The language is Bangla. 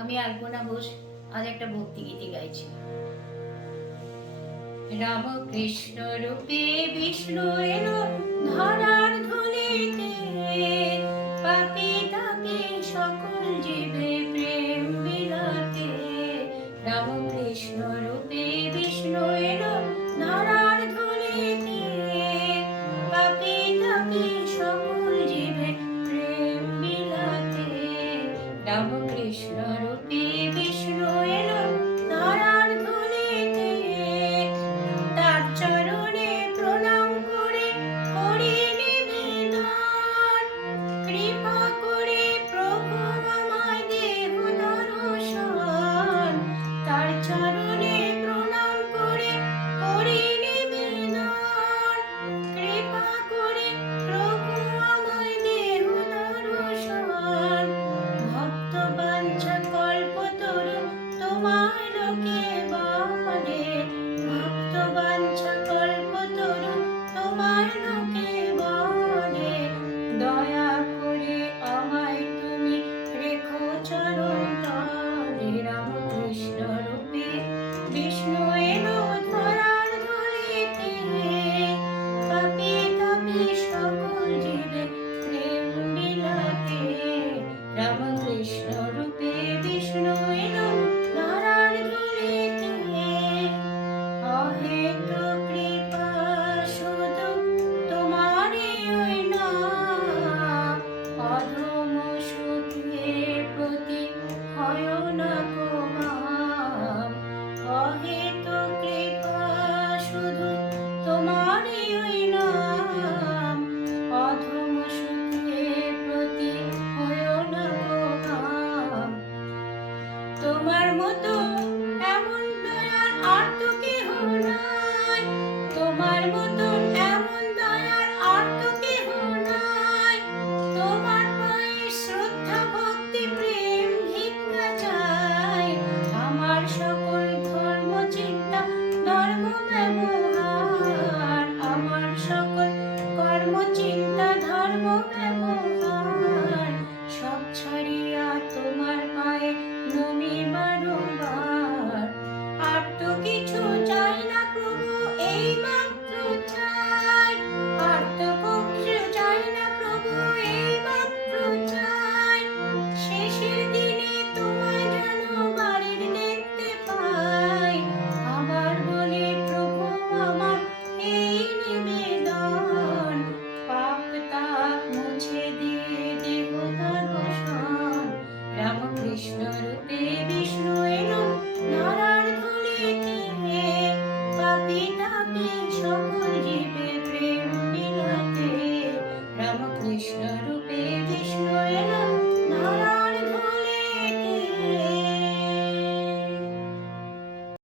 আমি আলপনা বোস আজ একটা ভক্তিগীতি গাইছি। রাম কৃষ্ণ রূপে বিষ্ণু এলো ধরার ধুলিতে, পাপী তাপী সকল জীবে প্রেম বিলাতে। রাম কৃষ্ণ রূপে বিষ্ণু এলো ধরার ধুলিতে, পাপী তাপী সকল জীবে প্রেম বিলাতে। রাম কৃষ্ণ রূপে বিষ্ণু এলো ধরার ধুলিতে, তার চরণে প্রণাম করে করি নিবেদন। কৃপা করে প্রভু আমায় দেহ দর্শন, তার চরণে প্রণাম করে করি নিবেদন। কৃপা করে প্রভু আমায় দেহ দর্শন। ভক্ত বাঞ্ছা কল্পতরু তোমার লোকে বনে, ভক্ত বাঞ্ছা কল্পতরু তোমার লোকে বনে। দয়া করে আমায় তুমি রেখো চরণ তলে। রামকৃষ্ণ রূপে বিষ্ণু এলো ধরার ধুলিতে, পাপী তাপী সকল জীবে প্রেম বিলাতে। রামকৃষ্ণ রূপে বিষ্ণু এলো ধরার ধুলিতে, অহেতুক কৃপা শুধু তোমারই ওই নাম। অধম সুখে প্রতি হয় না কোমাম। অহেতুক কৃপা শুধু তোমারই ওই নাম। অধম সুখে প্রতি হয় না কোমাম। তোমার মতো এমন দয়ার আর তো কেহ নাই, তোমার মতো এমন দয়ার আর তো কেহ নাই। তোমার পায়ে শ্রদ্ধা ভক্তি প্রেম ভিক্ষা চাই। আমার সকল ধর্ম চিন্তা ধর্ম ব্যবহার, আমার সকল কর্ম চিন্তা ধর্ম ব্যবহার, সব ছাড়িয়া তোমার পায়ে নমি বারংবার। আর তো কিছু চাই না প্রভু, এই মাত্র চাই। আর তো কিছু চাই না প্রভু, এই মাত্র চাই। শেষের দিনে তোমায় যেন বাড়ির দেখতে পাই। আবার বলি প্রভু আমার এই নিবেদন, পাপ তাপ মুছে দিয়ে দেহ দর্শন। রামকৃষ্ণ রূপে বিষ্ণু